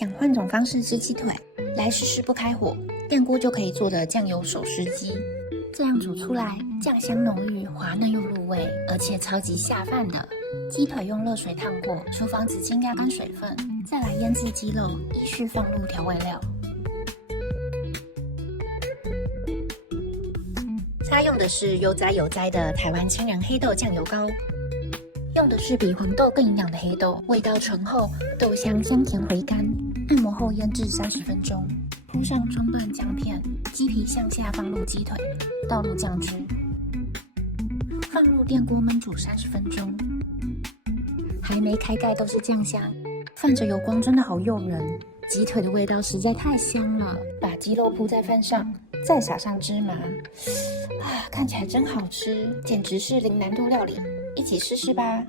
想换种方式吃鸡腿，来试试不开火，电锅就可以做的酱油手撕鸡。这样煮出来，酱香浓郁，滑嫩又入味，而且超级下饭的。鸡腿用热水烫过，厨房纸巾压干水分，再来腌制鸡肉，依序放入调味料。它用的是悠哉有哉的台湾青仁黑豆酱油膏，用的是比黄豆更营养的黑豆，味道醇厚，豆香香甜回甘。按摩后腌制30分钟，铺上中段姜片，鸡皮向下放入鸡腿，倒入酱汁，放入电锅焖煮30分钟。还没开盖都是酱香，泛着油光真的好诱人。鸡腿的味道实在太香了，把鸡肉铺在饭上，再撒上芝麻，看起来真好吃，简直是零难度料理，一起试试吧。